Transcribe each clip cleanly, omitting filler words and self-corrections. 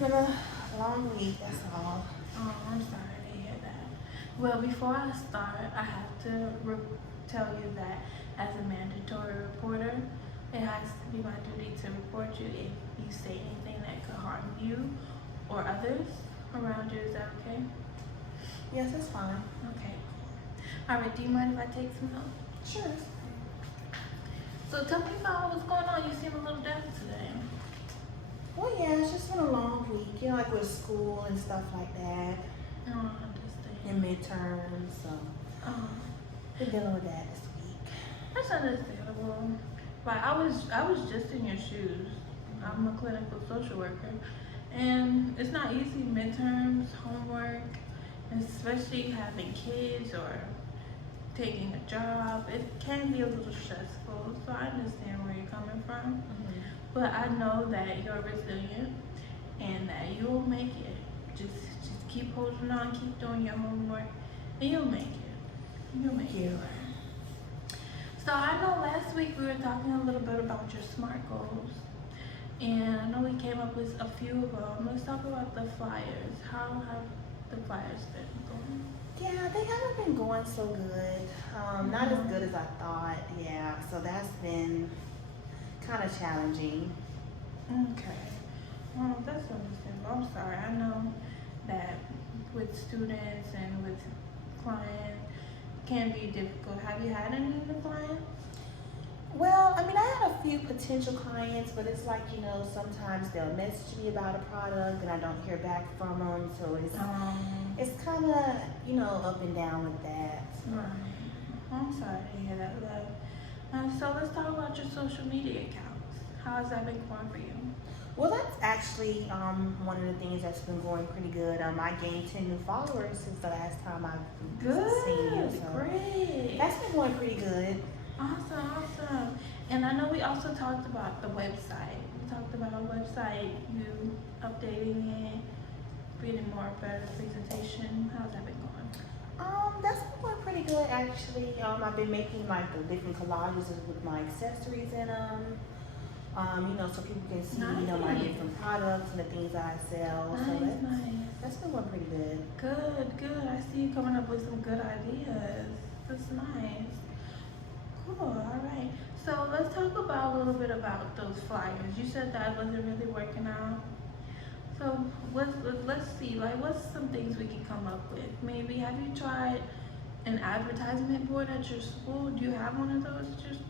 been a long week, that's all. Oh, I'm sorry to hear that. Well, before I start, I have to tell you that as a mandatory reporter, it has to be my duty to report you if you say anything that could harm you or others around you. Is that okay? Yes, it's fine. Okay. All right. Do you mind if I take some notes? Sure. So tell me about what's going on. You seem a little down today. Well, yeah, it's just been a long week, like with school and stuff like that, Oh, I understand. and midterms, so Oh, been dealing with that this week. that's understandable. Like I was just in your shoes. I'm a clinical social worker, and it's not easy. Midterms, homework, and especially having kids or taking a job. It can be a little stressful. So I understand where you're coming from, but I know that you're resilient and that you'll make it. Just keep holding on, keep doing your homework, and you'll make it. You'll make Thank you. it. So I know last week we were talking a little bit about your SMART goals, and I know we came up with a few of them. Let's talk about the flyers. How have the flyers been going? Yeah, they haven't been going so good. Not as good as I thought. Yeah, so that's been kind of challenging. Okay. Well, that's understandable. I'm sorry. I know that with students and with clients it can be difficult. Have you had any of the clients? Well, I mean, I had a few potential clients, but it's like, sometimes they'll message me about a product and I don't hear back from them. So it's kind of, up and down with that. Right. I'm sorry to hear that, love. So let's talk about your social media accounts. How has that been going for you? Well, that's actually one of the things that's been going pretty good. I gained 10 new followers since the last time I've seen you. Good. So Great. that's been going pretty good. Awesome. And I know we also talked about the website. We talked about a website, you updating it, creating more better presentation. How's that been going? That's been going pretty good actually. I've been making like the different collages with my accessories in them. So people can see, my Nice. different products and the things that I sell. So that's been going pretty good. Good. I see you coming up with some good ideas. That's nice. Cool. All right. So let's talk about a little bit about those flyers. You said that wasn't really working out. So let's see. Like, what's some things we can come up with? Maybe have you tried an advertisement board at your school? Do you have one of those at your school?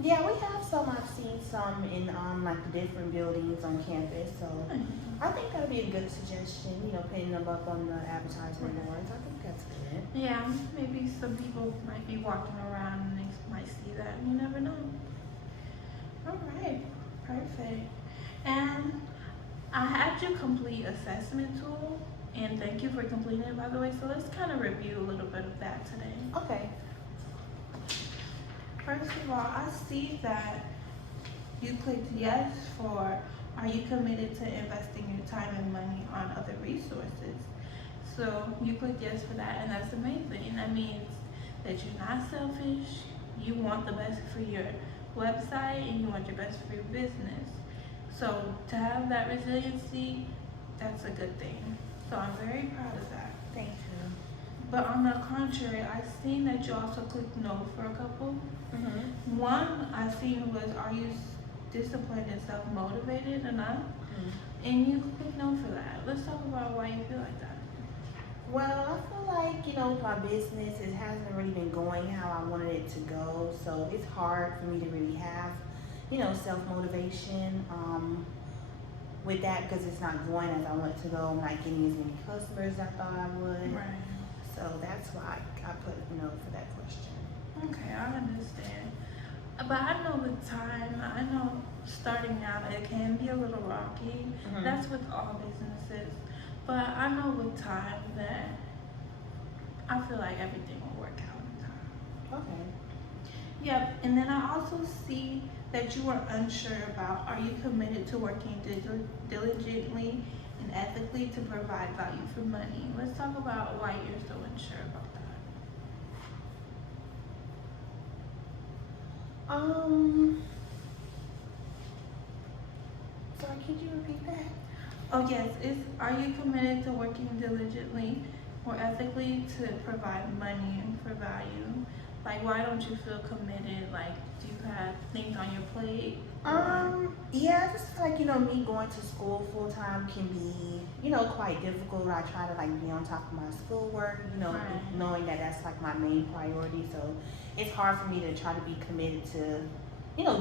Yeah, we have some. I've seen some in like the different buildings on campus. So I think that'd be a good suggestion. Putting them up on the advertisement boards. I think that's good. Yeah, maybe some people might be walking around and they might see that. You never know. All right, perfect. And I had you complete assessment tool, and thank you for completing it, by the way. So let's kind of review a little bit of that today. Okay. First of all, I see that you clicked yes for are you committed to investing your time and money on other resources? So you clicked yes for that, and that's amazing. That means that you're not selfish, you want the best for your website, and you want your best for your business. So to have that resiliency, that's a good thing. So I'm very proud of that. Thank you. But on the contrary, I've seen that you also clicked no for a couple. One I seen was, are you disciplined and self-motivated enough? And you clicked no for that. Let's talk about why you feel like that. Well, I feel like, my business, it hasn't really been going how I wanted it to go. So it's hard for me to really have, self-motivation with that because it's not going as I want it to go. I'm not getting as many customers as I thought I would. Right. So that's why I put no for that question. Okay, I understand. But I know with time, I know starting out it can be a little rocky. That's with all businesses. But I know with time that I feel like everything will work out in time. Okay. Yep, and then I also see that you are unsure about are you committed to working diligently and ethically to provide value for money. Let's talk about why you're so unsure about that. Sorry, could you repeat that? Oh yes, are you committed to working diligently or ethically to provide money and for value? Like, why don't you feel committed? Like, do you have things on your plate? Yeah, I just feel like, me going to school full time can be, quite difficult. I try to like be on top of my schoolwork, Right. knowing that that's like my main priority. So it's hard for me to try to be committed to,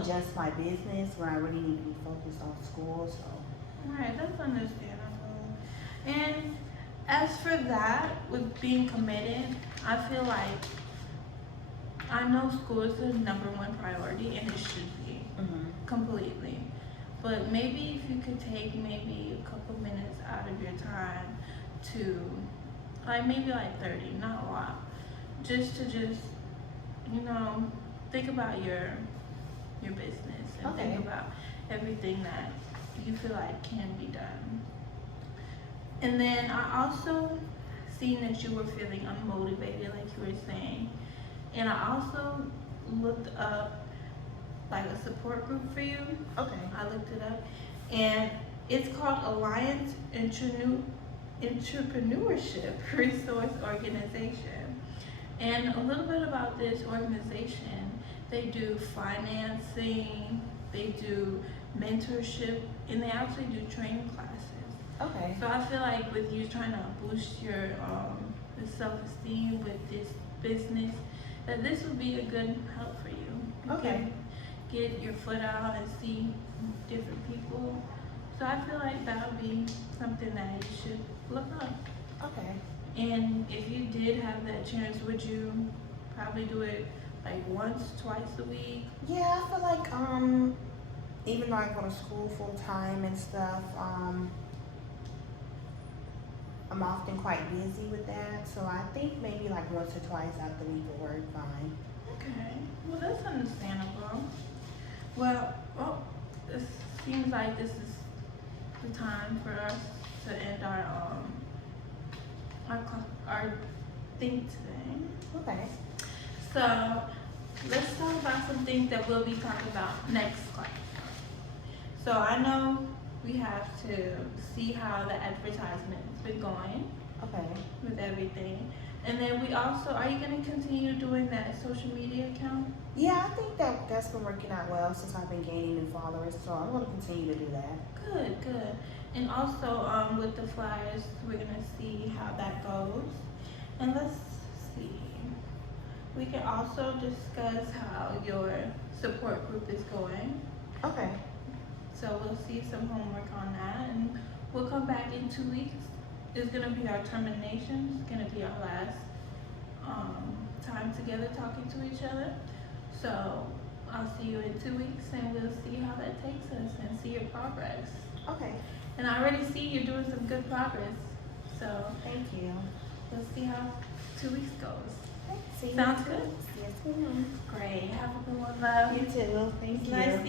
just my business when I really need to be focused on school. So Right, that's understandable. And as for that, with being committed, I feel like I know school is the number one priority, and it should be completely. But maybe if you could take maybe a couple minutes out of your time to, like maybe like 30, not a lot, just you know, think about your business and Okay. think about everything that you feel like can be done. And then I also seen that you were feeling unmotivated, like you were saying. And I also looked up like a support group for you. Okay. I looked it up, and it's called Alliance Entrepreneurship Resource Organization. And a little bit about this organization: they do financing, they do mentorship, and they actually do training classes. Okay. So I feel like with you trying to boost your self-esteem with this business, that this would be a good help for you. You Okay. can get your foot out and see different people. So I feel like that would be something that you should look up. Okay. And if you did have that chance, would you probably do it like once, twice a week? Yeah, I feel like even though I go to school full time and stuff, I'm often quite busy with that. So I think maybe like once or twice out the week will work fine. Okay, well that's understandable. Well, it seems like this is the time for us to end our thing today. Okay. So let's talk about some things that we'll be talking about next class. So I know we have to see how the advertisement's been going Okay. with everything. And then we also, are you gonna continue doing that social media account? Yeah, I think that's been working out well since I've been gaining new followers. So I'm gonna continue to do that. Good, good. And also, with the flyers, we're gonna see how that goes. And let's see. We can also discuss how your support group is going. Okay. So we'll see some homework on that, and we'll come back in 2 weeks. It's gonna be our termination. It's gonna be our last time together talking to each other. So I'll see you in 2 weeks, and we'll see how that takes us and see your progress. Okay. And I already see you're doing some good progress. So Thank you. we'll see how 2 weeks goes. See you Sounds in 2 good. weeks. Yes, ma'am. Great. Have a good one, love. You too. Thank It's you. nice